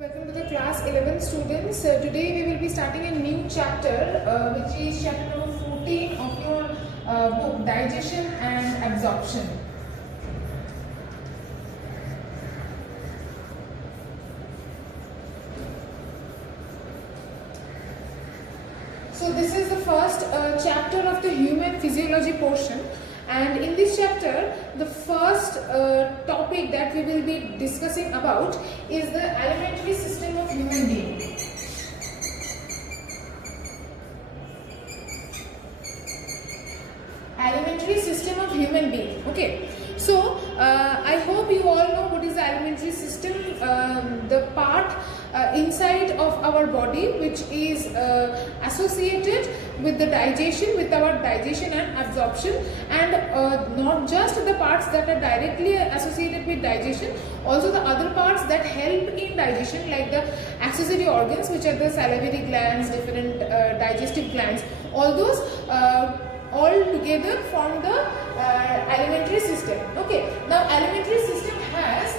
Welcome to the class 11 students. Today we will be starting a new chapter which is chapter number 14 of your book Digestion and Absorption. So this is the first chapter of the human physiology portion, and in this chapter the first topic that we will be discussing about is the alimentary system of human being. Alimentary system of human being. Okay, so I hope you all know what is the alimentary system, the part inside of our body which is associated with the digestion, with our digestion and absorption, and not just the parts that are directly associated with digestion, also the other parts that help in digestion, like the accessory organs, which are the salivary glands, different digestive glands. All those all together form the alimentary system. Okay, now alimentary system has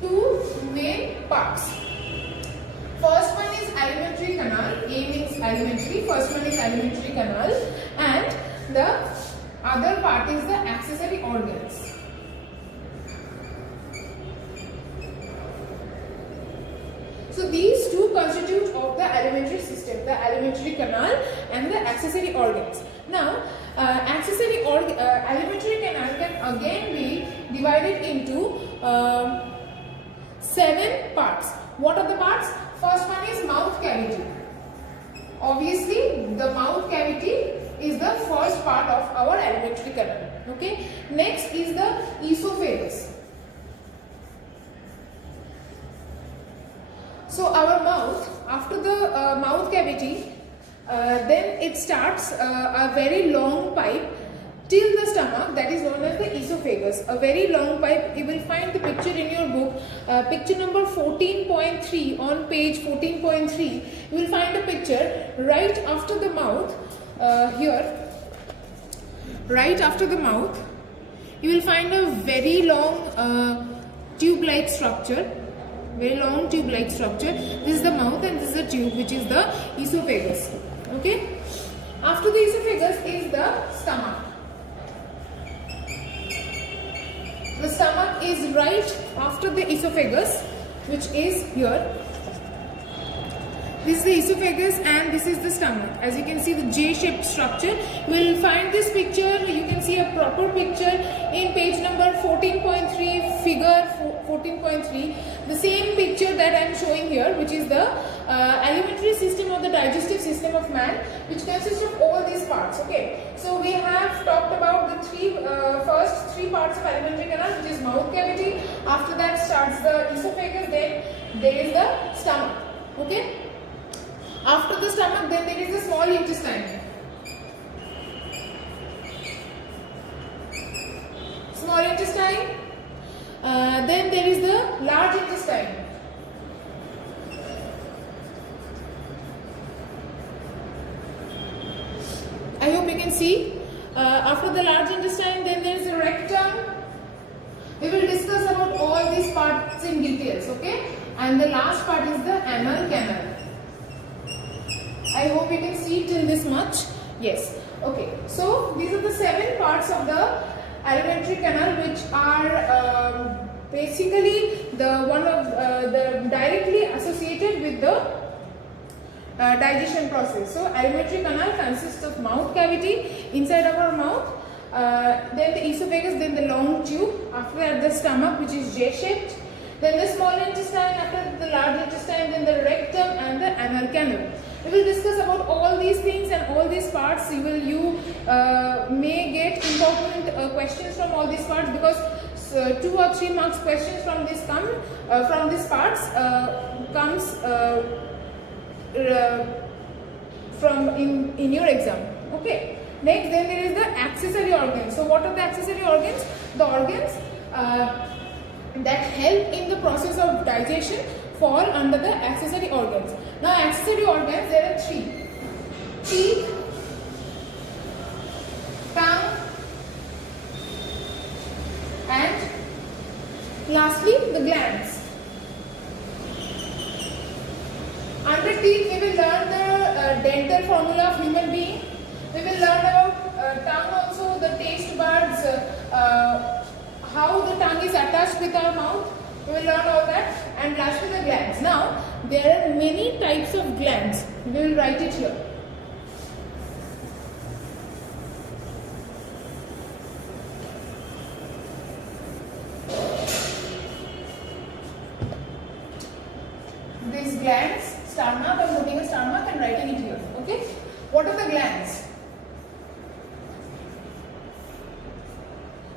two main parts. First one is alimentary canal. A means alimentary. First one is alimentary canal, and the other part is the accessory organs. So these two constitute of the alimentary system, the alimentary canal and the accessory organs. Now, alimentary canal can again be divided into 7 parts. What are the parts? First one is mouth cavity. Obviously, the mouth cavity is the first part of our alimentary canal. Okay. Next is the esophagus. So our mouth, after the mouth cavity, then it starts a very long pipe till the stomach, that is known as the esophagus. A very long pipe. You will find the picture in your book, picture number 14.3 on page 14.3. You will find a picture right after the mouth, here, right after the mouth, you will find a very long tube-like structure. Very long tube-like structure. This is the mouth and this is the tube, which is the esophagus. Okay. After the esophagus is the stomach. The stomach is right after the esophagus, which is here. This is the esophagus and this is the stomach. As you can see, the J-shaped structure. You will find this picture, you can see a proper picture in page number 14.3, figure 14.3. The same picture that I am showing here, which is the alimentary system or the digestive system of man, which consists of all these parts. Okay, so we have talked about the first three parts of alimentary canal, which is mouth cavity. After that starts the esophagus, then there is the stomach. Okay. After the stomach, then there is the small intestine. Small intestine. Then there is the large intestine. I hope you can see. After the large intestine, then there is the rectum. We will discuss about all these parts in details. Okay. And the last part is the anal canal. I hope you can see till this much. Yes. Okay. So these are the 7 parts of the alimentary canal, which are basically the one of the directly associated with the digestion process. So alimentary canal consists of mouth cavity, inside of our mouth, then the esophagus, then the long tube. After that, the stomach, which is J-shaped. Then the small intestine, after the large intestine, then the rectum and the anal canal. We will discuss about all these things and all these parts. You may get important questions from all these parts, because 2 or 3 marks questions from this from these parts comes from in your exam. Okay. Next, then there is the accessory organs. So what are the accessory organs? The organs that help in the process of digestion fall under the accessory organs. Now, accessory organs, there are 3: teeth, tongue, and lastly the glands. teeth, we will learn the dental formula of human being. We will learn about tongue also, the taste buds, how the tongue is attached with our mouth. We will learn all that. And lastly, the glands. Now, there are many types of glands. We will write it here. These glands, star mark, I am putting a star mark and writing it here. Okay? What are the glands?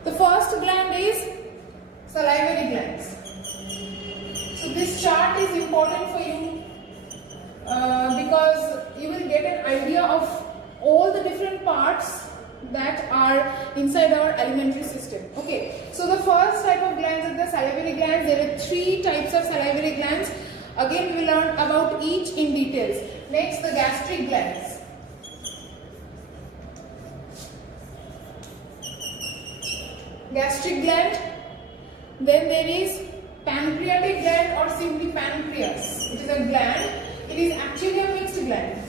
The first gland is salivary glands. So this chart is important for you because you will get an idea of all the different parts that are inside our alimentary system. Okay, so the first type of glands are the salivary glands. There are 3 types of salivary glands. Again, we will learn about each in details. Next, the gastric glands. Gastric gland. Then there is pancreatic gland or simply pancreas. It is a gland. It is actually a mixed gland.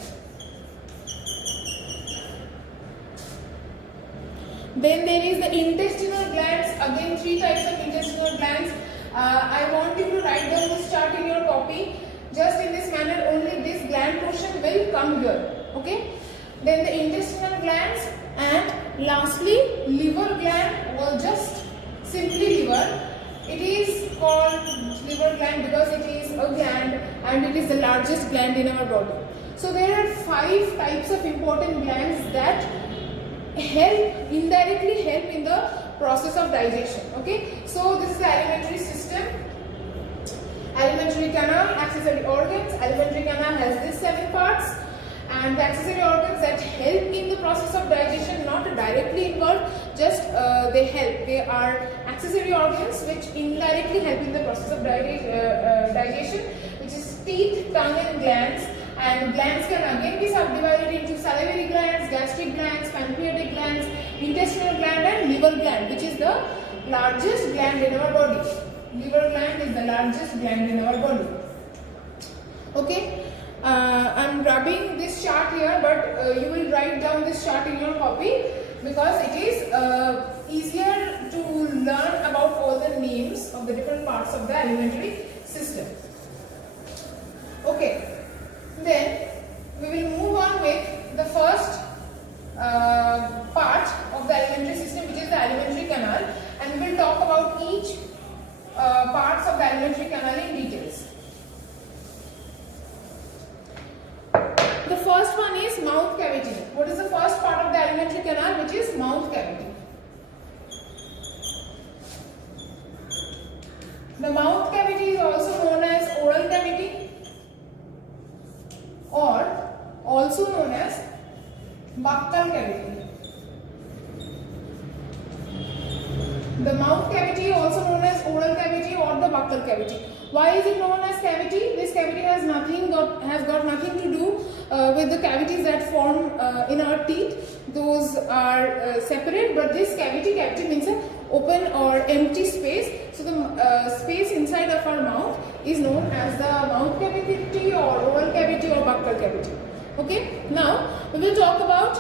Then there is the intestinal glands. Again, 3 types of intestinal glands. I want you to write down this chart in your copy. Just in this manner, only this gland portion will come here. Okay. Then the intestinal glands, and lastly liver gland, or just simply liver. It is called liver gland because it is a gland and it is the largest gland in our body. So there are 5 types of important glands that indirectly help in the process of digestion. Okay, so this is the alimentary system. Alimentary canal, accessory organs. Alimentary canal has these 7 parts, and the accessory organs that help in the process of digestion, not directly involved, just they help. They are accessory organs which indirectly help in the process of digestion, which is teeth, tongue and glands. And glands can again be subdivided into salivary glands, gastric glands, pancreatic glands, intestinal gland and liver gland, which is the largest gland in our body. Liver gland is the largest gland in our body. Okay, I am rubbing this chart here, but you will write down this chart in your copy because it is easier to learn about all the names of the different parts of the alimentary system. Okay. Then we will move on with the first part of the alimentary system, which is the alimentary canal, and we will talk about each parts of the alimentary canal in details. The first one is mouth cavity. What is the first part of the alimentary canal? Which is mouth cavity. The mouth cavity is also known as oral cavity, or also known as buccal cavity. The mouth cavity, also known as oral cavity or the buccal cavity. Why is it known as cavity? This cavity has got nothing to do with the cavities that form in our teeth. Those are separate, but this cavity means an open or empty space. So the space inside of our mouth is known as the mouth cavity or oral cavity or buccal cavity. Okay, now we will talk about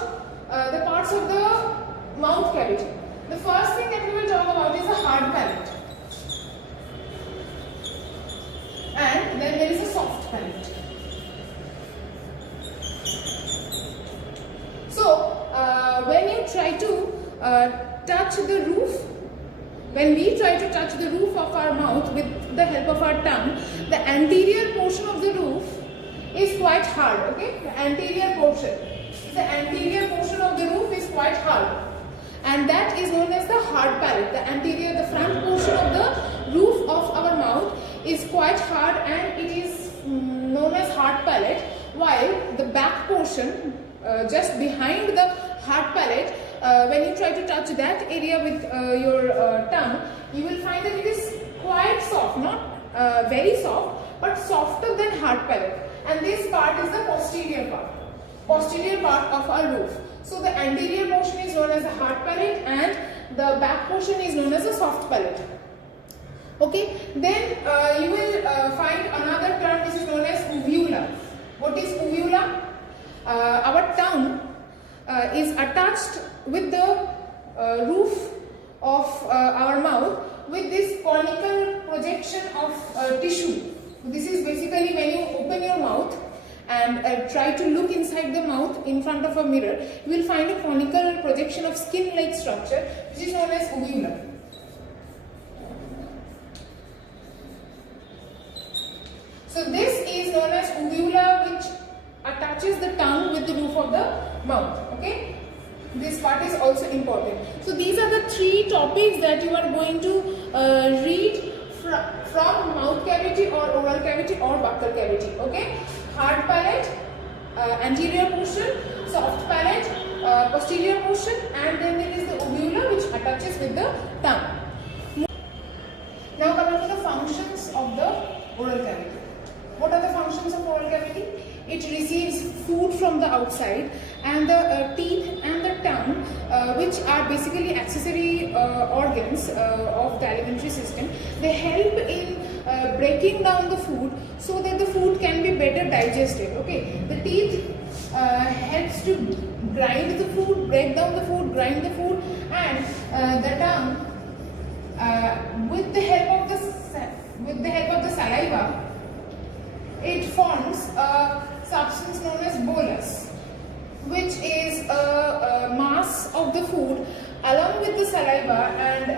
the parts of the mouth cavity. The first thing that we will talk about is the hard palate, and then there is a soft palate. So when you try to touch the roof, when we try to touch the roof of our mouth with the help of our tongue, the anterior portion of the roof is quite hard. Okay, the anterior portion of the roof is quite hard, and that is known as the hard palate. The front portion of the roof of our mouth is quite hard, and it is known as hard palate, while the back portion, just behind the hard palate, when you try to touch that area with your tongue, you will find that it is quite soft, not very soft, but softer than hard palate. And this part is the posterior part of our roof. So the anterior portion is known as the hard palate, and the back portion is known as the soft palate. Okay, then you will find another term which is known as uvula. What attached with the roof of our mouth with this conical projection of tissue. This is basically when you open your mouth and try to look inside the mouth in front of a mirror, you will find a conical projection of skin-like structure which is known as uvula. So this is known as uvula, which attaches the tongue with the roof of the mouth. Okay, this part is also important. So these are the three topics that you are going to read from mouth cavity or oral cavity or buccal cavity. Okay, hard palate, anterior portion, soft palate, posterior portion, and then there is the uvula which attaches with the tongue. Now coming to the functions of the oral cavity. What are the functions of oral cavity? It receives food from the outside, and the teeth and the tongue, which are basically accessory organs of the alimentary system, they help in breaking down the food so that the food can be better digested. Okay, the teeth helps to grind the food, break down the food, grind the food, and the tongue, with the help of the saliva, it forms a substance known as bolus, which is a mass of the food along with the saliva, and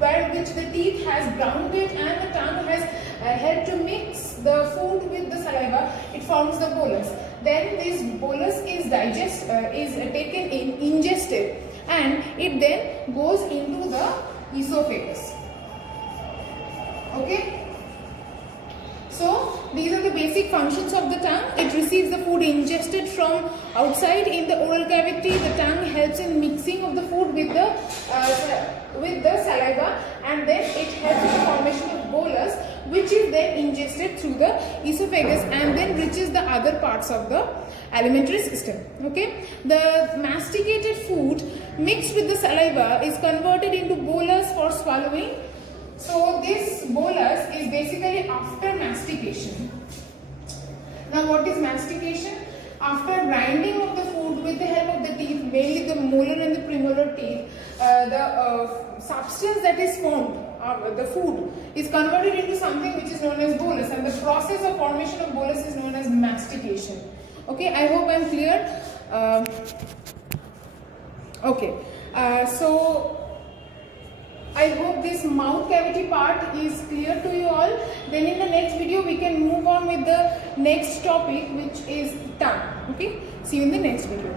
where which the teeth has ground it and the tongue has helped to mix the food with the saliva. It forms the bolus. Then this bolus is taken in, ingested, and it then goes into the esophagus. Okay. So these are the basic functions of the tongue. It receives the food ingested from outside in the oral cavity. The tongue helps in mixing of the food with the saliva, and then it helps in the formation of bolus, which is then ingested through the esophagus and then reaches the other parts of the alimentary system. Okay, the masticated food mixed with the saliva is converted into bolus for swallowing. So this bolus is basically after mastication. Now what is mastication? After grinding of the food with the help of the teeth, mainly the molar and the premolar teeth, the substance that is formed, the food, is converted into something which is known as bolus, and the process of formation of bolus is known as mastication. Okay, I hope I am clear. So I hope this mouth cavity part is clear to you all. Then in the next video we can move on with the next topic, which is tongue. Okay, see you in the next video.